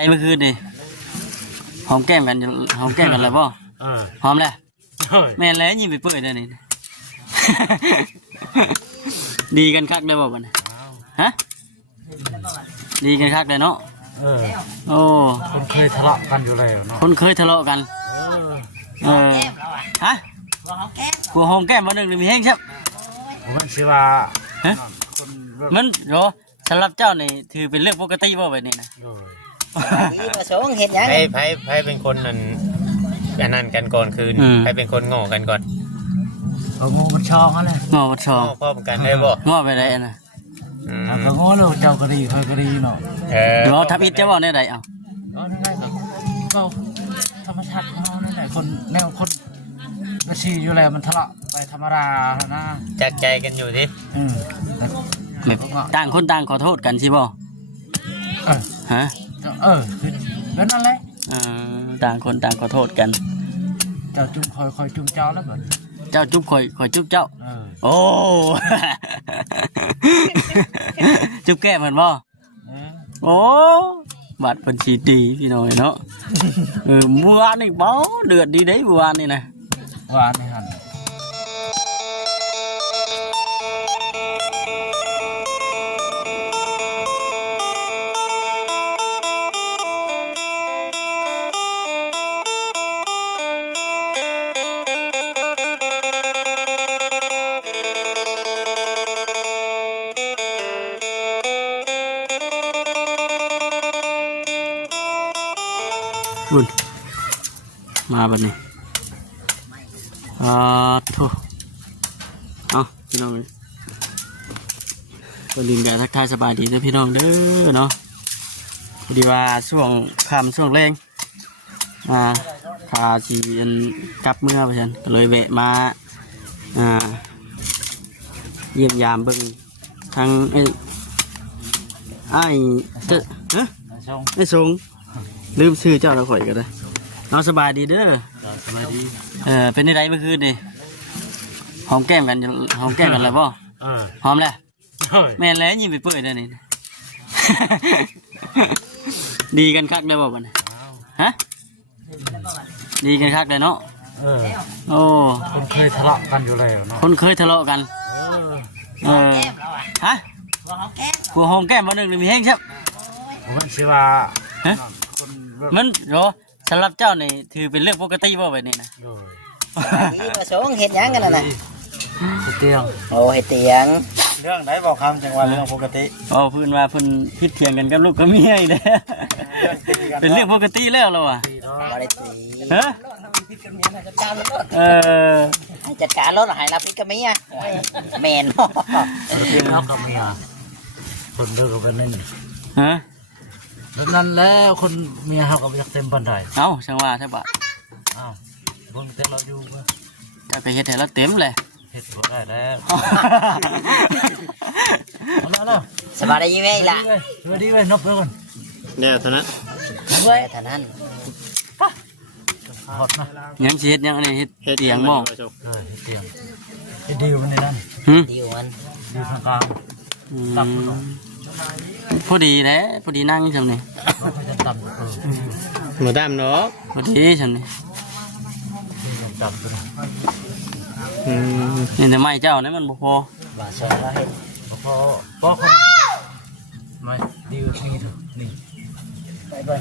ไอ้เมื่อคืนนี่หอมแก้มกันเลยป่ะหอมเลยแม่นเลยยิ้มไปเปิดเลยนี่ ดีกันคักเลยบ่บัดนี้ฮะดีกันคักเลยเนาะโอ้คนเคยทะเลาะกันอยู่แล้วเนาะคนเคยทะเลาะกันฮะกลัวหอมแก้มมาหนึ่งหรือมีแห้งใช่มันสิว่ามันโหสำหรับเจ้านี่ถือเป็นเรื่องปกติบ่แบบนี้นะนี่ประสงค์เห็นยังไพ่เป็นคนนั่นกันก่อนคืนไพ่เป็นคนงอกันก่อนเขางูมันชองเขาเลยงอมันชองพ่อเป็นกันได้บ่งอไปได้นะเขางูเลยเจ้ากระดีเคยกระดีเนาะเดี๋ยวทับอิฐจะบอกได้ไรเอาก็ธรรมชาติเขาเนี่ยไหนคนแนวคนกระชีอยู่แล้วมันทะเลาะไปธรรมดานะจัดใจกันอยู่ดิต่างคนต่างขอโทษกันใช่ป่ะฮะแล้วนั่นแหละต่างคนต่างขอโทษกันเจ้าจุ่มคอยจุ่มเจ้าแล้วเหมือนเจ้าจุ๊บคอยจุ๊บเจ้าโอ้จุ๊บแก้เหมือนบ่โอ้บัดบัญชีดีพี่น้อยเนาะเมื่อวานนี่เบาเดือดดีได้เมื่อวานนี่นะวานนี่หันบุญมาบัดนี้โถเอาพี่น้องเลยก็ลินกันทักทายสบายดีนะพี่น้องเด้อเนาะพอดีว่าช่วงค่ำช่วงแรงขาสีกลับเมื่อไปฉันก็เลยแวะมาเยี่ยมยามเบิ่งทางไอ้สงลืมชื่อเจ้าเราข่อยกันเลยน้องสบายดีเด้อสบายดีเป็นในไรเมื่อคืนนี่หอมแก้มกันเลยป่ะหอมเลยแม่นเลยยิ้มไปเปิดเลยนี่ดีกันคักเลยบ่บัดนี้ฮะดีกันคักเลยเนาะโอ้คนเคยทะเลาะกันอยู่แล้วเนาะคนเคยทะเลาะกันฮะกลัวหอมแก้มมาหนึ่งหรือมีแห้งใช่มันสิว่ามันโหสำหรับเจ้านี่ถือเป็นเรื่องปกติบ่แบบนี้นะนี่ประสงค์เห็นยังกันน่ะเตียงโอ้เห็นเตียงเรื่องไหนบอกคำจังว่าเรื่องปกติเพื่อนว่าเพื่อนพิดเถียงกันกับลูกก็มีให้เลยเป็นเรื่องปกติแล้วเราอ่ะฮะจัดการรถหายรับพิษกับเมียแมนเรื่องนอกกับเมียคนเลิกกันนั่นฮะนั่นแล้วคนเมียเขาก็อยากเต็มบันไดเอ้าช่างว่าใช่ปะเบิ่งแต่เราอยู่จะไปเฮ็ดให้เราเต็มเลยเฮ็ดบ่ได้แล้วสบายดีไหมล่ะสบายดีไหมนบเลยก่อนเนี่ยเท่านั้นเท่านั้นหดนะยังเฮ็ดยังอันนี้เฮ็ดเตียงบ่เฮ็ดเตียงเฮ็ดดิวมันนี่นั่นดิวมันดิวทางกลางตับพอดีนะพอดีนั่งจังนี่หมูดำเนาะพอดีจังนี่นี่แต่ไม่เจ้านี่มันบ่พอบ่ใช่แล้วพอคนไม่ดิวนี่เถอะนี่ไปเบิ่ง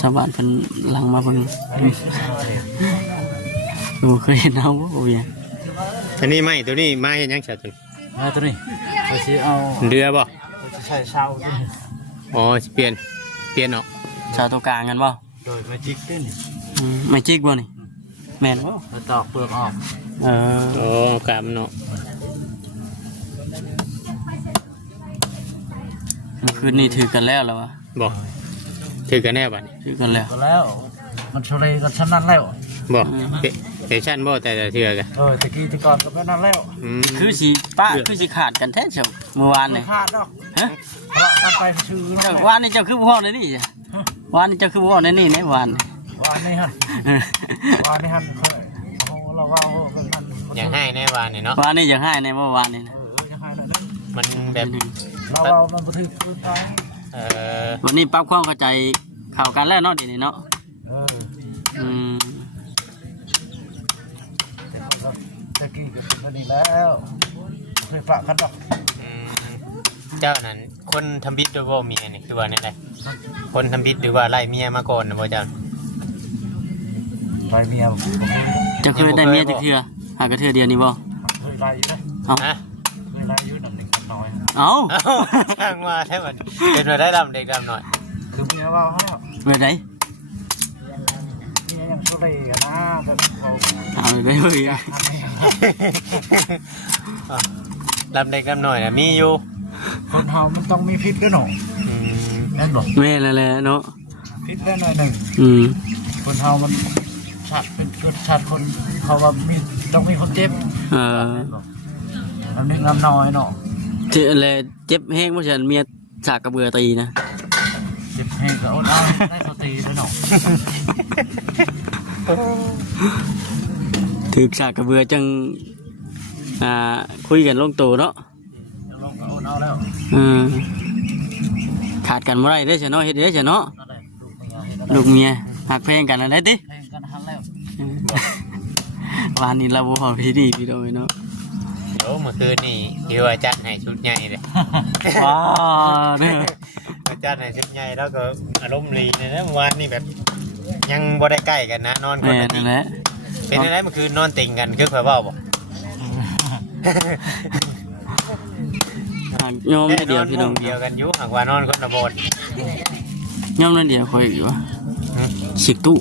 ชาวบ้านเพิ่นหลังมาเบิ่งดูเคยเห็นเอาบ่เวียอันนี้ไม่ตัวนี้ไม้ยังฉัดตัวนี้ไปสิเอาเรือบ่ใช่เช่าด้วยอ๋อเปลี่ยนออกชาวตัวกลางกันบ่โดยไม่จิกด้วยนี่ไม่จิกบ่นี่แม่นบ่มาตอกเปลือกออกโอ้กามเนาะคืนนี้ถือกันแล้ววะบอกถือกันแน่บัดนี้ถือกันแล้วมันชเลกันชั้นนั้นแล้วบอกเอชั่นบ่แต่เถื่อกันตะกี้ตะก่อนก็ไม่นั่นแล้วคือสิป้าคือสิขาดกันแท้เชียวเมื่อวานนี่ขาดดอกฮะไปชื่อวานนี่เจ้าคือพ่อในนี่วานนี่เจ้าคือพ่อในนี่ในวานนี่ฮะวานนี่ฮะเราว่าอย่างให้ในวานนี่เนาะวานนี่อย่างให้ในเมื่อวานนี่นะมันแบบเรามันบันทึก วันนี้ปรับความเข้าใจเข้ากันแล้วเนาะเดี๋ยวนี้เนาะ เออตะกี้ก็เป็นแบบนี้แล้วเคยปะกันดอก เจ้านั้นคนทำบิดหรือว่าเมียนี่คือว่าเนี่ยไรคนทำบิดหรือว่าไล่เมียมาก่อนนะบ่เจ้า ไปเมียผม จะเคยได้เมียจะเทื่อหากระเทื่อเดียวนี่บ่ เคยไล่อยู่นะ เอา ฮะ เคยไล่อยู่หนึ่งน้อย เอา เอ้าทางมาแท้บัดเป็นมาได้ดำเด็กดำหน่อย คือเมียว่าให้ เมื่อไหร่ เมียยังสุริกันนะแบบเรา เอาได้เลย ดำเด็กดำหน่อยนะมีอยู่ คนเฮามันต้องมีพิษด้วยหนอแม่นบอก แม่นั่นแหละเนาะ พิษได้หน่อยหนึ่ง คนเฮามันชาติเป็นชาติคนเขาว่ามีต้องมีคนเจ็บ มันนึงน้ำน้อยเนาะ เจ็บอะไรเจ็บแห้งเพราะฉันเมียสากกระเบือตีนะ เจ็บแห้งก็อดเอาได้เขาตีด้วยเนาะ ถือสากกระเบือจังคุยกันลงตัวเนาะ ลงก็อดเอาแล้ว ขาดกันเมื่อไรได้เฉยเนาะเฮ็ดได้เฉยเนาะ นั่นแหละ ลูกเมียหักเพลงกันอะไรติ แห้งกันหันแล้ว วานนี้เราบ่พอพี่ดีพี่โดยเนาะ เดี๋ยวเมื่อคืนนี่คือว่าจัดให้ชุดใหญ่เลย ว้าเนี่ย มาจัดให้ชุดใหญ่แล้วก็อารมณ์ดีเลยนะเมื่อวานนี่แบบยังบ่ได้ใกล้กันนะนอนคน แม่ ละที นั่นแหละ เป็นอะไรเมื่อคืนนอนติ่งกันคือเผื่อเบ้าบ่ ยอมนั่นเดียวพี่น้อง เดียวกันอยู่หากว่านอนคนละโบสถ์ ยอมนั่นเดียวคอยอยู่วะสิกตู้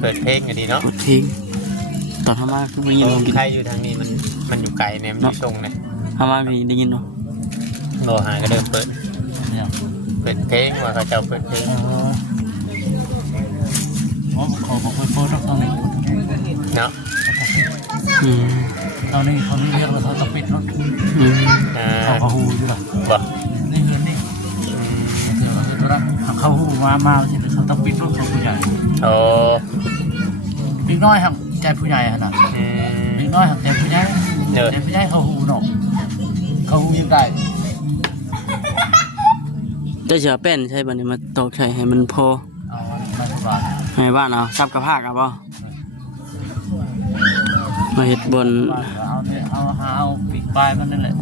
เปิดเพลงกันดีเนาะ กดเพลงตอนทำมาคือไม่ยินลงกิน ใครอยู่ทางนี้มันอยู่ไกลเนี่ยมันอยู่ตรงเนี่ย ทำมาพี่ได้ยินเนาะ โลหะก็เริ่มเปิด เนี่ย เปิดเพลงว่าเขาจะเปิดเพลง ขอบอกไปโพสต์ตอนนี้ เนาะ ตอนนี้เขาเรียกว่าเขาต้องปิดรถเขาเขาหูอยู่หรอ บ่ นี่เงินนี่เดี๋ยวเขาจะเขาหูมาเขาต้องปิดรถเขาผู้ใหญ่ โอ้ พี่น้อยหักใจผู้ใหญ่ขนาดพี่น้อยหักใจผู้ใหญ่ใจผู้ใหญ่เขาหูหนอกเขาหูยังไง จะเฉือแป้นใช่ป่ะเนี่ยมาตอกใส่ให้มันพอ เอามาสบาย ให้บ้านเอาซับกระพากเอาป่ะมาเห็ดบน เอาเนี่ยเอาปีกปลายมันนั่นแหละ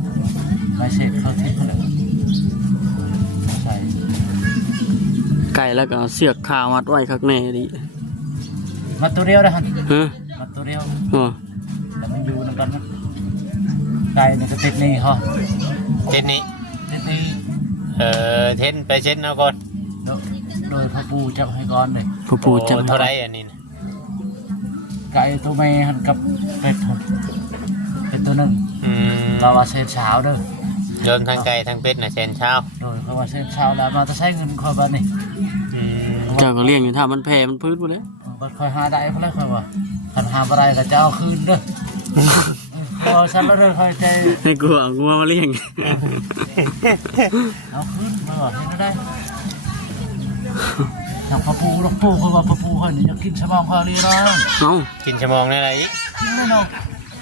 ไม่เสร็จเขาทิ้งเลยใส่ ไก่แล้วก็เอาเสือกคามัดไว้ข้างในดิ มาตัวเดียวนะฮะ ฮะ มาตัวเดียว อ๋อ แต่มันอยู่นั่นกันนะไก่เนี่ยก็ติดนี่เขา เช่นนี้ ติดนี่ เช่นไปเช่นเอาก่อน โดยพ่อปู่จับให้ก่อนเลย ผู้ปูจับ เท่าไรอันนี้ ไก่ตัวแม่หันกับเป็ดเป็นตัวหนึ่ง อืม เราว่าเส้นเช้าเด้อ เริ่มทางไกลทางเป็ดน่ะเช่นเช้า โดยเขาว่าเส้นเช้าแล้วมาจะใช้เงินคอยบ้านนี่ อืม เจ้าก็เลี้ยงอยู่ถ้ามันแพ้มันพื้นหมดเลย บัดคอยหาได้เพราะอะไรคอยว่าคันหาอะไรก็จะเอาคืนเด้อพอฉันแล้วเด้อคอยใจ ให้กลัวเอางัวมาเลี้ยง เอาคืนมาว่าให้ได้ทางพ่อปู่ลูกปู่เขาว่าพ่อปู่เขานี่จะกินสมองเขาเลยนะ เอ้า กินชั่วโมงได้ไรอีก ไม่น้อง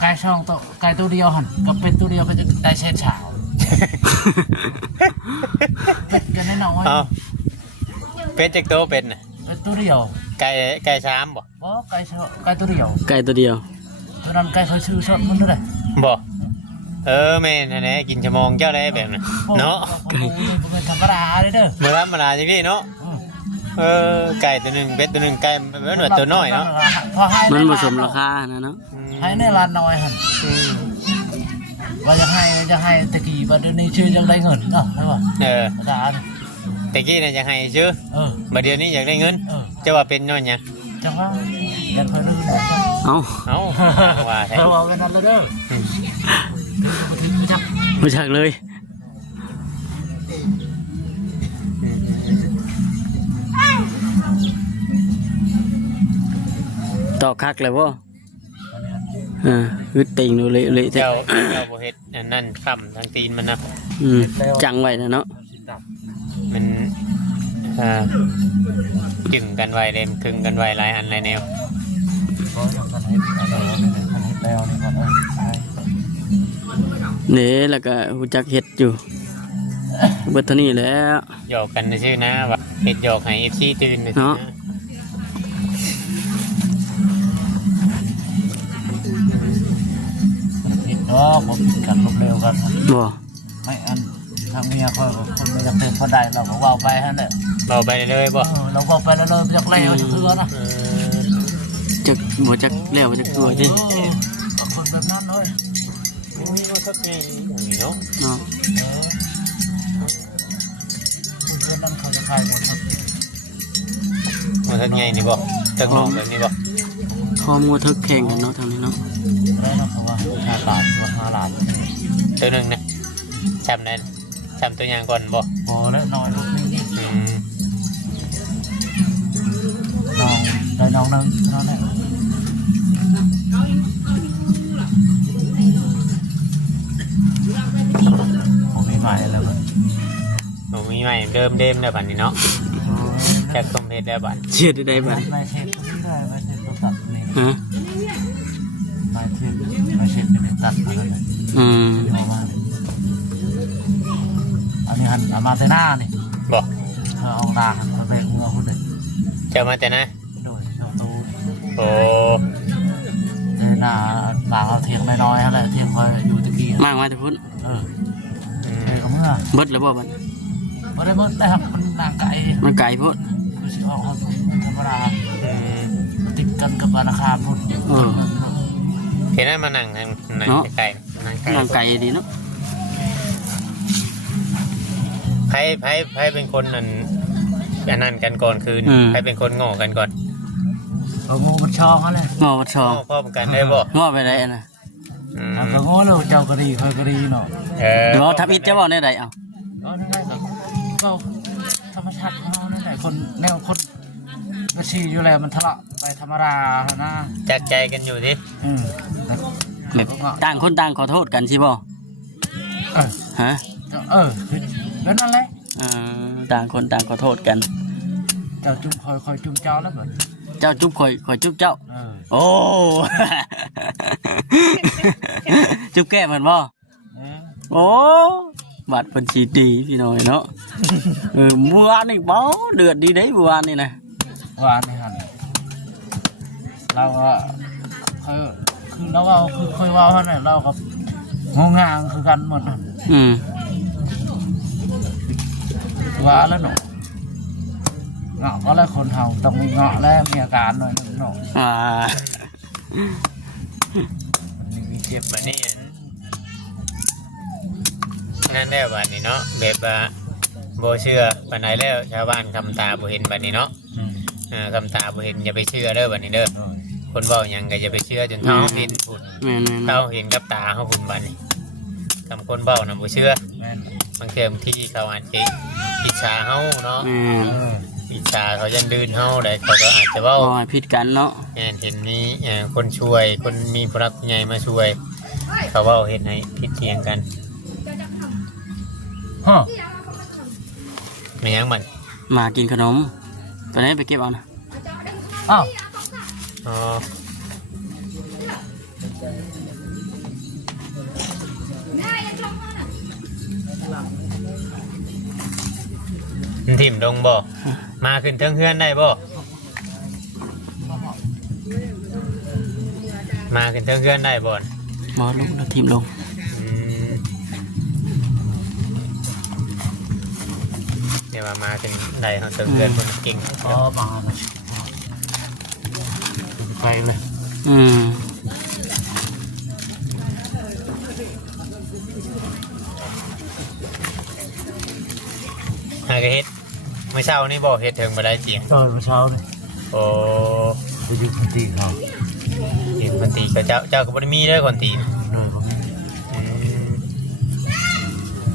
ไก่ช่องตัวไก่ตัวเดียวหันกับเป็ดตัวเดียวก็จะได้เส้นเช้าเป็ดกันแน่นอน เอาเป็ดจากโตเป็นน่ะ เป็ดตัวเดียว ไก่ชามบ่ บ่ไก่ช่องไก่ตัวเดียว ไก่ตัวเดียว ตัวนั้นไก่เขาชื่อชดมันด้วยเลย บ่แม่นแน่กินชั่วโมงเจ้าได้แบบนั้นเนาะ ไก่เป็นธรรมดาเลยเด้อ เมื่อธรรมดาจังพี่เนาะไก่ตัวหนึ่งเป็ดตัวหนึ่งไก่เหมือนว่าตัวน้อยเนาะ พอให้ มันผสมราคานะเนาะ ให้ในร้านน้อยหันว่าจะให้ตะกี้ว่าเดี๋ยวนี้ชื่อยังได้เงินเนาะใช่ป่ะธรรมดา แต่กี้น่ะอยากให้ชื่อบัดเดี๋ยวนี้อยากได้เงินจะว่าเป็นน้อยยัง จังว่าเดินเพลิน เอ้า เอ้าว่าแท้ เราเอาไปนั่นแล้วเด้อมาถึงไม่จับ มาจากเลยต่อคักเลยบ่คือติ่งดูเละๆ เจ้าบ่เฮ็ดอันนั่นค่ำทางตีนมันนะ จังไว้นะเนาะ มันจึงกันไว้เล่มครึ่งกันไว้หลายอันหลายแนว เพราะอย่างนั้นให้แล้วนี่ก่อน เนี่ยแล้วก็หูจักเฮ็ดอยู่ เ เบิดเท่านี้แหล้ว หยอกกันชื่อนะว่าเฮ็ดหยอกให้ FC ตื่นนะ เนาะ ผิดเนาะผมผิดกันลบเร็วกัน บ่ ไม่อันทางเมียคอยคนไม่จะเต็มก็ได้เราก็ว่าไปฮะเนี่ย เบาไปเลยบ่ เราก็ไปแล้วเลยจะเร็วจะเถื่อนะ จักบ่จักแล้วบ่จักตัวติ คนแบบนั้นเลย มีว่าทักไงอย่างนี้เนาะ เนาะ เพื่อนนั้นเขาจะขายหมดครับ ว่าทักไงนี่บ่ทักน้องแบบนี้บ่ คอมัวทึกแข่งกันเนาะทางนี้เนาะ แล้วนะเขาว่า5 ล้านว่า5 ล้าน ตัวหนึงนะจำนั้นจำตัวอย่างก่อนบ่ พอแล้วนอน อืม น้องได้น้องนึงน้องเนี่ยผมมีหมายแล้วมัน ผมมีใหม่เดิมแล้วบัดนี้เนาะจากสมเด็จแล้วบัด เชื่อได้บัด ไม่เช็ดไม่ได้ไม่เช็ดตัวตัดนี่ ฮะ ไม่เช็ดไม่ตัดอะไรเลย เอามาอันนี้หันเอามาแต่หน้านี่ บ่ เขาเอาตาหันมาไปหัวคนเลย เจะมาแต่นะ โดยเจ้าตู โอ้ เดินหน้าหลังเอาเทียงน้อยๆอะไรเทียงคอยอยู่ตะกี้ มากมาแต่พุ่น เออเดี๋ยวก็เมื่อ เบิดแล้วบ่บัด ไม่ได้เมื่อได้ครับมันหนาไก่ มันไกลพุ่น คือสิออกธรรมดา อืม ติดกันกับราคาพุ่น เห็นนั้นมานั่งใกล้ๆนั่งใกล้ ทางไกลดีเนาะ ไผเป็นคนนั่นกันก่อนคืนไผเป็นคนง้อกันก่อน เอางูมันชองเขาเลย งอบัดชอง ง้อพร้อมกันได้บ่ งอไปได้น่ะ อืม เอางูเลยเจ้ากระดีคอยกระดีเนาะ งอทับอิดจะบ่ได้ใดเอา ก็นั่นแหละก็ธรรมชาติของเรานั่นแหละคนแนวคนกระชีอยู่แล้วมันทะเลาะไปธรรมดานะ จักใจกันอยู่สิ แบบต่างคนต่างขอโทษกันสิบ่ เออ ฮะ คือแล้วนั่นแหละ ต่างคนต่างขอโทษกัน เจ้าจุ่มคอยจุ่มเจ้าแล้วเหมือน เจ้าจุ๊บข่อยจุ๊บเจ้า โอ้ จุ๊บแก้มมันบ่โอ้บัดเพิ่นสิดีพี่น้อยเนาะเมื่อวานนี่บ่เดือดดีเด้เมื่อวานนี่นะ วานนี่ฮันเราก็คือเราเอาคือเคยว่าเขาเนี่ยเรากับงงางคือกันหมด ว่าแล้วหนูเงาะก็แล้วคนเฮาต้องมีเงาะแล้วมีอาการหน่อยหนู มีเจ็บมานี่นั่นแหละบัดนี้เนาะแบบว่าบ่เชื่อปานใดแล้วชาวบ้านคำตาบ่เห็นบัดนี้เนาะคำตาบ่เห็นอย่าไปเชื่อเด้อบัดนี้เด้อคนเว้าหยังก็อย่าไปเชื่อจนเฮาเห็นพุ่น แม่น เฮาเห็นกับตาเฮาพุ่นบัดนี้คำคนเว้าน่ะบ่เชื่อ แม่น บางเทอที่เขาอาจจะอิจฉาเฮาเนาะ อิจฉาเขายันดื้นเฮาได้เขาก็อาจจะเว้า บ่ให้ผิดกันเนาะ เห็นมีคนช่วยคนมีผู้รักผู้ใหญ่มาช่วย เขาเว้าเฮ็ดให้ผิดเทียงกัน ฮะ ไม่ยังมัน มากินขนมตอนนี้ไปเก็บเอานะ อ้าว อ๋อมันถิ่มดงบ่มาขึ้นเทิงเฮือนได้บ่มาขึ้นเทิงเฮือนได้บ่ บ่ลงแล้วทีมลง เดี๋ยวมาขึ้นได้เขาเทิงเฮือนคนเก่ง อ๋อมาไปเลย หากเฮ็ดเมื่อเช้านี่บ่เฮ็ดเทิงบ่ได้จริง ตอนเช้าเลย โอ้ ไปดูคนตีเขา เห็นคนตีก็เจ้าก็บ่ได้มีเด้อคนตี โดยผม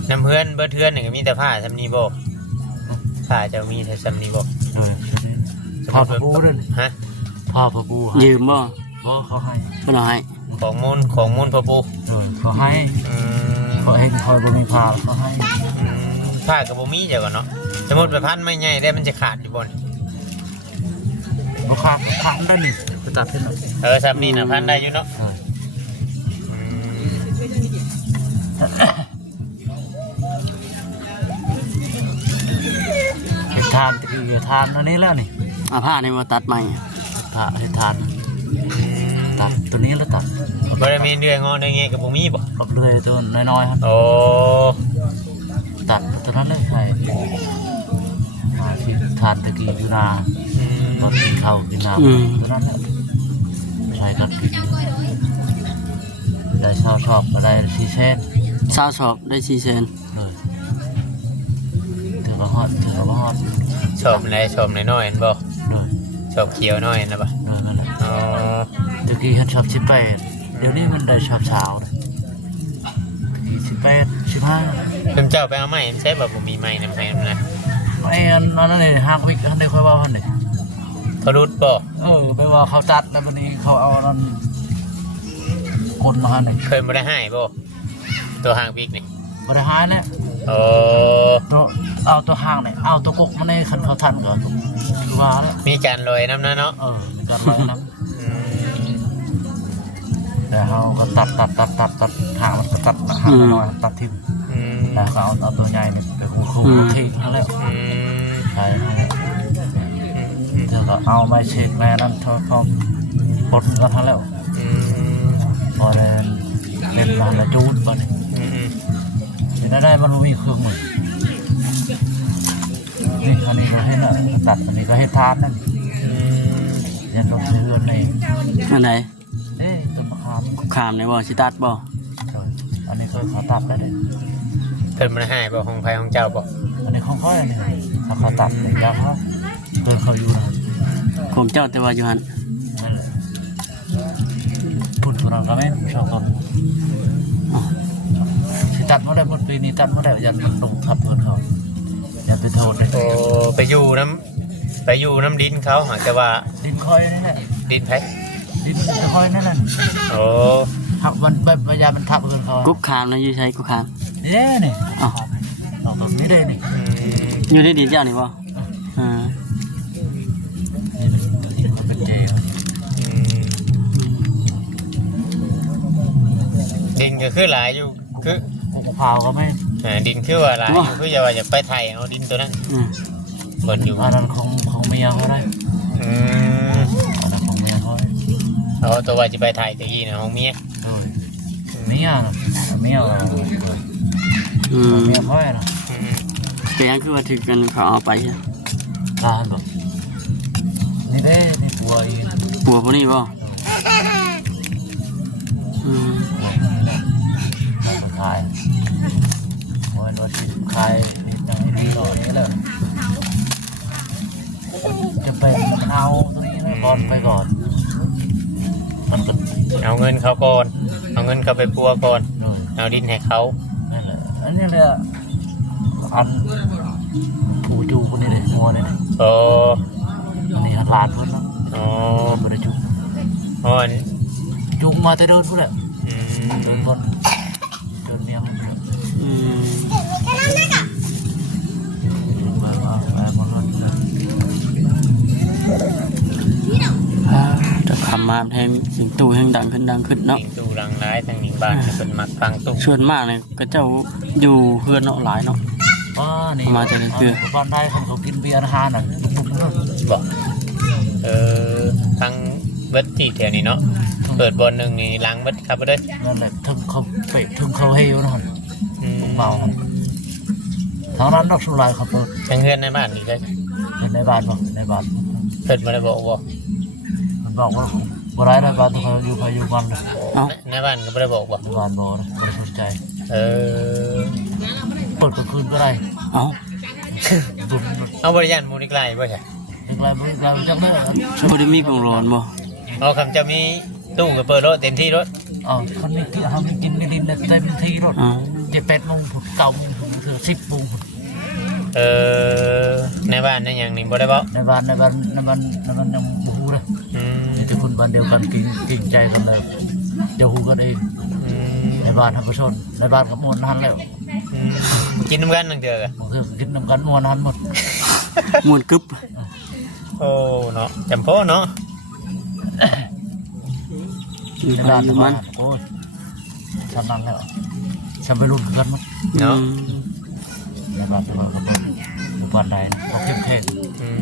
น้ำเพื่อนเบิดเทือนนี่ก็มีแต่ผ้าซำนี้บ่ผ้าเจ้ามีแต่ซำนี้บ่ โดยพ่อพระปูด้วย ฮะ พ่อพระปู ยืมบ่ พ่อเขาให้ เพิ่นเอาให้ ของมูลพ่อปู่ โดยเขาให้ อืม เขาเองคอยบ่มีพาเขาให้ ผ้าก็บ่มีเจ้าก็เนาะสมมุติไปพันไม่ใหญ่ได้มันจะขาดอยู่บ่นี่ บ่ขาดขาดได้นี่ไปตัดให้หน่อย ซำนี้น่ะพันได้อยู่เนาะ ทานตะกี้ทานอันนี้แล้วนี่ ผ้าในมาตัดใหม่ ผ้าให้ทานตัดตัวนี้แล้วตัด บ่ได้มีเรื่องงอนได้เงี้ยกับบ่มีบ่ กับเลื่อยตัวน้อยๆครับ โอ้ ตัดตัวนั้นเลยใช่มาที่ทานตะกี้อยู่นาตอนกินข้าวกินน้ำตัวนั้นแหละใช่กันกินได้ชอบอะไรซีเซน ซาวชอบได้4 แสน เลยถือว่าฮอดชอบอะไรชอบน้อยๆเห็นบ่ เลย ชอบเขียวน้อยนะบ่ นั่นแหละ อ๋อ ตะกี้ฉันชอบ18เดี๋ยวนี้มันได้ชอบเช้าเลย18 15 เพิ่นเจ้าไปเอาไม้ใช่บ่บ่มีไม้นำไผนำนะ ไอ้อันนั้นเลยห้างวิกอันใดค่อยว่าอันใด เขารุดบ่ ไปว่าเขาตัดแล้ววันนี้เขาเอานั่นคนมาหนึ่ง เคยบ่ได้ให้บ่ตัวห่างปีกนี่ บริหารเนี่ย โอ้ ตัวเอาตัวห้างเนี่ยเอาตัวกกมาในคันเขาทันก่อนคือว่าแล้ว มีการลอยน้ำนะเนาะ มีการมาแล้ว อืม แต่เขาก็ตัดหางมันก็ตัดหางน้อยตัดทิ้ง อืม แล้วก็เอาตัวใหญ่เนี่ยไปคู่ทิ้งแล้ว อืม ใช่แล้วก็เอาไม้เช็ดแม่นั่นเขาปลดกันทั้งแล้ว อืม พอเล่นมาจูดบ้าน อืม ได้มันมีเครื่องมือนี่อันนี้ก็ให้น่ะตัดอันนี้ก็ให้ทานนั่นยันลงเรือนใน อันไหน ต้นมะขาม ขามในบ่สิตัดบ่ อันนี้ก็เขาตัดได้เลย เพิ่นบ่ได้ให้บ่ของไผของเจ้าบ่ อันนี้ของค่อยนี่ถ้าเขาตัดเนี่ยยาวเขาเดินเขาอยู่นะ ของเจ้าแต่ว่าอยู่หั่น นั่นแหละพุ่นเราก็ไม่ชอบต้นที่ตัดมาได้หมดปีนี้ตัดมาได้ยันมันลงทับเพื่อนเขาอย่าไปโทษเลย โอ้ไปอยู่น้ำดินเขาหากแต่ว่า ดินคอยนี่แหละ ดินไผ ดินคอยนั่นแหละ โอ้ ทับวันแบบพยายามมันทับเพื่อนเขา กุ๊กขามนะอยู่ใช้กุ๊กขาม นี่ อ๋อ ออกตรงนี้เลยนี่ อืม อยู่ในดินเจ้านี่บ่อ่า นี่มันเป็นเจล อืมดินก็คือหลายอยู่คือ พวกมะพร้าวก็ไม่ ดินคือว่าหลายอยู่คืออย่าว่าจะไปไทยเอาดินตัวนั้น อืม บนอยู่ อันนั้นของเมียเขาได้ อืม อันนั้นของเมียเขาได้ เอาตัวว่าจะไปไทยตะกี้นะของเมีย โดยเมียเมีย อืม เมียเขาได้นะ อืม แต่ยังคือว่าถึกกันเขาเอาไปใช่ ตาแบบนี่เด้นี่ปัวอีก ปัวพวกนี้บ่อืม ขายโอ้ยรถขายอย่างนี้หน่อยนี่แหละจะไปเอาตรงนี้นะก่อนไปก่อนมันก็ เอาเงินเขาก่อนเอาเงินเขาไปปัวก่อน โดย เอาดินให้เขา นั่นแหละอันนี้เลยอันผูจูคนนี้เลยงัวเลย โอ้ อันนี้หันลานพุ่นนะ โอ้ ไม่ได้จุก โอ้ย จุกมาแต่เดินพุ่นแหละ อืม เดินก่อนเดินเนี่ยพุ่น อืม มาหมดแล้ว จะคำมาแทงเสิงตู้แห่งดังขึ้นเนาะ ยิงตู้รังร้ายทางหนีบ้านเป็นมักฟังตู้ ส่วนมากเนี่ยก็เจ้าอยู่เพื่อนเนาะหลายเนาะ นี่ มาจากไหนคือ บ้านไทยเขากินเบียร์อาหารน่ะปุ๊บๆนั่น บอกฟังเบิดที่แถวนี้เนาะเปิดบอลหนึ่งนี่ล้างเบิดครับเด้อ นั่นแหละทึงเขาเปะทึงเขาเฮวนั่น อืม เมาทางนั้นดอกสุรายเขาเปิด ทั้งเพื่อนในบ้านนี่ได้ ในบ้านบ่ในบ้าน เปิดมาได้บอกว่า มันบอกว่าบ่ได้ในบ้านต้องเขาอยู่ไปอยู่บ้านเลย เอ้า ในบ้านก็ไม่ได้บอกว่า ในบ้านบ่นะบ่ได้สนใจ เออ เปิดกลางคืนก็ได้ เอ้า บุญ เอาบริยานมูนิกไลบ่ใช่ อีกหลายบ่อีกหลายจังได้ บ่ได้มีกองร้อนบ่ เอาคำจะมีตู้กับเปิดรถเต็มที่รถ คนนี้ที่เฮามีกินมีดินเต็มที่รถ อ๋อ 7-8 โมงถึง9 โมงถึง10 โมง ในบ้านนั่นอย่างนี้บ่ได้บอก ในบ้านยังบ่ฮู้เลย อืม มีแต่คนบ้านเดียวกันกินใจกันเลยเดี๋ยวฮู้กันเอง อืม ในบ้านธรรมชนในบ้านกับมวลหันแล้ว อืมกินน้ำกันนั่งเดือกอะ มันคือกินน้ำกันมวลหันหมด มวนกึบ โอ้เนาะจำโพเนาะ อยู่ ใน กั บ้าน นอ ทุ ยู่ ก มั บ้าน นโอ้ยฉันนั่งแล้วฉันไปรุ่นกันมั้ง เนาะ อืม ในบ้านทุกบ้านกับ ปานใดบ่เข้มแข็ง อืม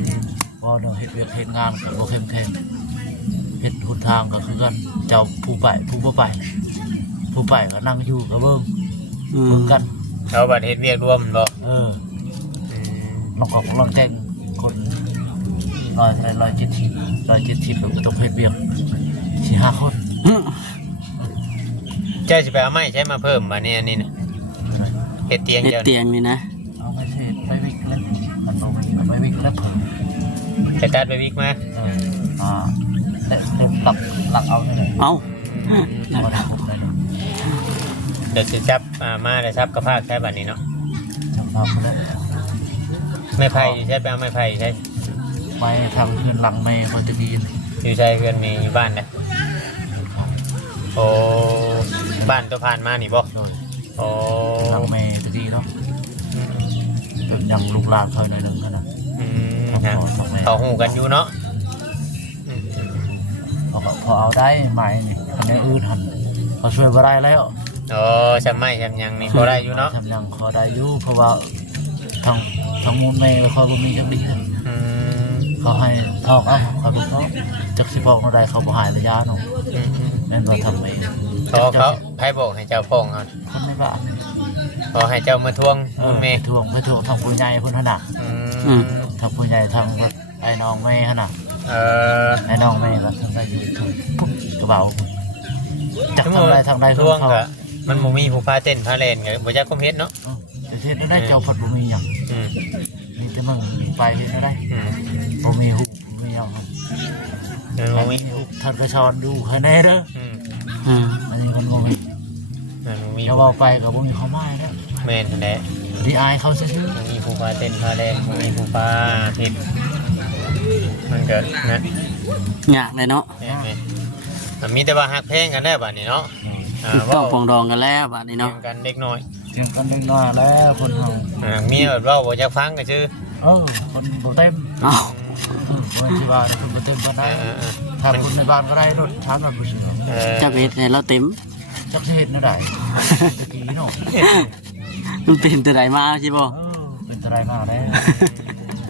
ว่าเนาะเฮ็ดเวียกเฮ็ดงานก็บ่เข้มแข็งเฮ็ดหนทางก็คือกันเจ้าผู้ไปผู้บ่ไปผู้ไปก็นั่งอยู่ก็เบิ่ง อืม เบิ่งกัน เอาบัตรเฮ็ดเวียกรวมบ่ เออมันก็กำลังแจ้งคน170แบบต้องเฮ็ดเวียก4-5 คน เจ้าสิไปเอาไม้ใช้มาเพิ่มบัดนี้อันนี้น่ะเฮ็ดเตียง เฮ็ด เจ้า เตียงนี่นะ เอาไปเฮ็ดไปวิกแล้วมันเอาไปวิกแล้วเพิ่ม ไปตัดไปวิกมา แต่หลักเอาได้เลย เอ้า บ่ได้ผมได้เลย เดี๋ยวสิจับมาได้ซับกระพากใช้บัดนี้เนาะ จำเราบ่ได้ ไม้ไผ่ใช้ไปเอาไม้ไผ่ใช้ ไปทางเฮือนหลังแม่เขาจะมี อยู่ใช้เพื่อนมีอยู่บ้านนะโอ้บ้านตัวผ่านมานี่บ่ โดย โอ้ หลังแม่ตะกี้เนาะแบบยังลูกหลานเคยหน่อยหนึ่งกันนะ อืมฮะเขาหูกันอยู่เนาะ พอเอาได้ไหมนี่อันนี้อื่นหันเขาช่วยมาได้แล้ว โอ้จำไม่จำยังนี่พอได้อยู่เนาะ ทำยังเขาได้อยู่เพราะว่าทางมูลแม่เขาบ่มีจักดี อืม เขาให้ทอกเขาลูกเขาจักสิบอกอะไรเขาบ่หายระยะเนาะ อืม แม่นว่าทำเอง เขาให้บอกให้เจ้าพ้องเขา คนไม่บ้าน ขอให้เจ้ามาทวงคุณแม่ ไปทวงทางผู้ใหญ่พุ่นขนาด อืม ทางผู้ใหญ่ทางไอ้น้องแม่ขนาด เออ ไอ้น้องแม่ก็ทำได้อยู่ปุ๊บกระเป๋าจักทำได้ทางใด ท ทาง วง เขา กะมันบ่มีผู้พาเต้นพาเล่นไงบ่จักคมเฮ็ดเนาะ จะเทศได้เจ้าผัดบ่มีอย่าง อืม มีแต่มึงไปเฮ็ดได้ อืม บ่มีหุบบ่มีอย่าง มันบ่มี หุบท่านก็สอนดูคะแนนเด้อ อืม อืม อันนี้มันบ่มี มันบ่มี อย่าเว้าไปก็บ่มีความหมายเด้อ แม่นนั่นแหละ ดีอายเขาซื่อ บ่มีผู้พาเต้นพาเล่นบ่มีผู้พาเฮ็ดมันก็นะ ยากเลยเนาะ แม่นมีแต่ว่าฮักเพลงกันได้บัดนี้เนาะ ต้องปรองดองกันแล้วบัดนี้ เนาะ เนาะ กันเด็กน้อย ๆเถียงกันเล็กน้อยแล้วคนเฮา เมียเว้าบ่จักฟังก็ชื่อ คนบ่เต็ม เอ้า บ่ที่บ้านคนบ่เต็มปานใดถ้าคนในบ้านก็ได้รถชาร์จมาบ่สิ เจ้าเฮ็ดให้เราเต็ม จักสิเฮ็ดแนวใดตะกี้เนาะ มันเต็มแต่ใดมาใช่บ่ เป็นอะไรมากแล้ว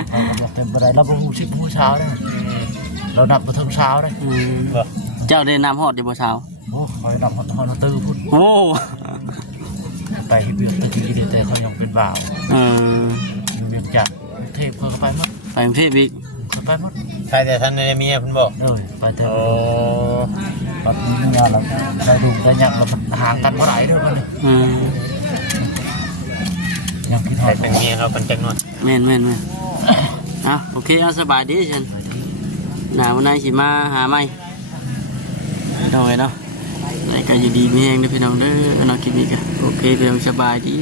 เราก็บอกเป็นอะไรเราบ่ฮู้10 โมงเช้าเด้อเรานับบ่ถึงเช้าเด้อ อืมเจ้าได้น้ำฮอดอยู่บ่เช้า โอ้คอยนับฮอดตื้อพุ่น โอ้ ไปเฮ็ดเวียกตะกี้แต่เขายังเป็นบ่าว เออ อยู่เวียงจันทน์เทพเขาก็ไปหมด ไปกรุงเทพอีก เขาไปหมด ใครแต่ท่านในเมียเพิ่นบอก ไปแต่ โอ้ ปัดนี้เนี่ยเราได้ดูได้ยักเราห่างกันบ่ได้เด้อมัน อืม ยังคิดฮ ใค อ ร ด เป็นเมียเขาคนจักหน่อย แม่นอ่ะโอเคเอาสบายดีฉันหน้าวันไหนสิมาหาใหม่พี่น้องเอ้ยเนาะรายการอยู่ดีมีแฮงเด้อพี่น้องเด้อเนาะคลิปนี้ก็โอเคเดี๋ยวสบายดี